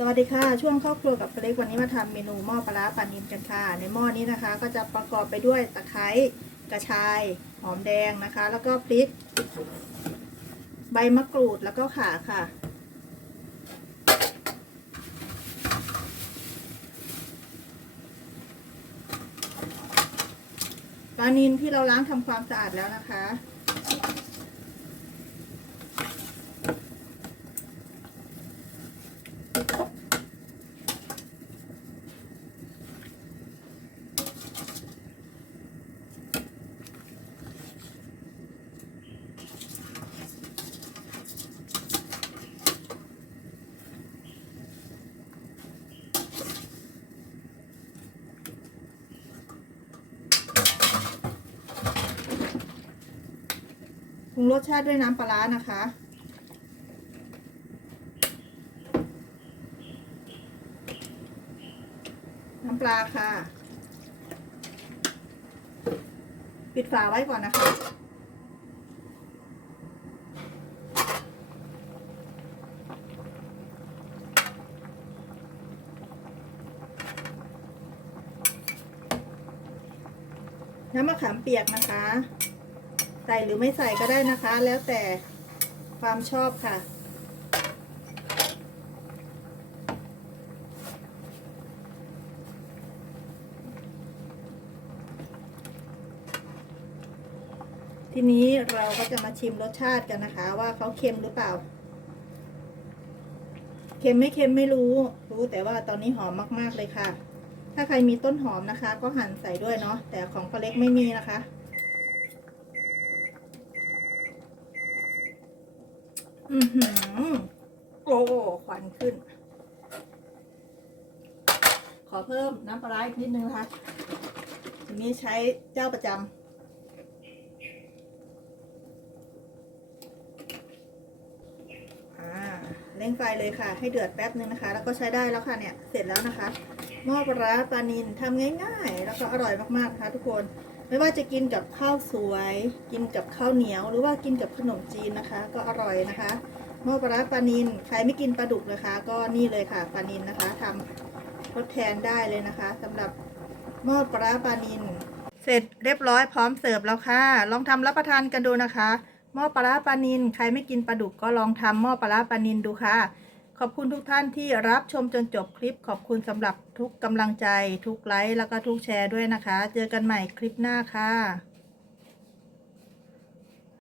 สวัสดีค่ะ ช่วงครอบครัวกับเล็กวันนี้มาทำเมนูหม้อปลาปลานิลกันค่ะ ในหม้อนี้นะคะ ก็จะประกอบไปด้วยตะไคร้กระชายหอมแดงนะคะ แล้วก็พริก ใบมะกรูดแล้วก็ข่าค่ะ ปลานิลที่เราล้างทำความสะอาดแล้วนะคะ ปรุงรสชาติด้วยน้ำปลาร้านะคะ น้ำปลาค่ะ ปิดฝาไว้ก่อนนะคะ น้ำมะขามเปียกนะคะ ใส่หรือไม่ใส่ก็ได้นะคะ แล้วแต่ความชอบค่ะ ทีนี้เราก็จะมาชิมรสชาติกันนะคะ ว่าเขาเค็มหรือเปล่า เค็มไม่เค็มไม่รู้ รู้แต่ว่าตอนนี้หอมมาก ๆเลยค่ะ ถ้าใครมีต้นหอมนะคะ ก็หั่นใส่ด้วยเนาะแต่ของปลาเล็กไม่มีนะคะอือหือโอ้ควันขึ้น ขอเพิ่มน้ำปลาร้าอีกนิดนึงนะคะทีนี้ใช้เจ้าประจำอ่า เร่งไฟเลยค่ะ ให้เดือดแป๊บนึงนะคะ แล้วก็ใช้ได้แล้วค่ะเนี่ยเสร็จแล้วนะคะหม้อปลาร้าปลานินทำง่าย ๆ แล้วก็อร่อยมากๆนะคะทุกคนไม่ว่าจะกินกับข้าวสวย กินกับข้าวเหนียว หรือว่ากินกับขนมจีนนะคะ ก็อร่อยนะคะหม้อปลาร้าปลานินใครไม่กินปลาดุกนะคะ ก็นี่เลยค่ะปลานินนะคะทำทดแทนได้เลยนะคะสำหรับหม้อปลาร้าปลานินเสร็จเรียบร้อยพร้อมเสิร์ฟแล้วค่ะ ลองทำรับประทานกันดูนะคะ หม้อปลาปลานิน ใครไม่กินปลาดุกก็ลองทำหม้อปลาร้าปลานินดูค่ะ ขอบคุณทุกท่านที่รับชมจนจบคลิป ขอบคุณสำหรับทุกกำลังใจ ทุกไลค์แล้วก็ทุกแชร์ด้วยนะคะ เจอกันใหม่คลิปหน้าค่ะ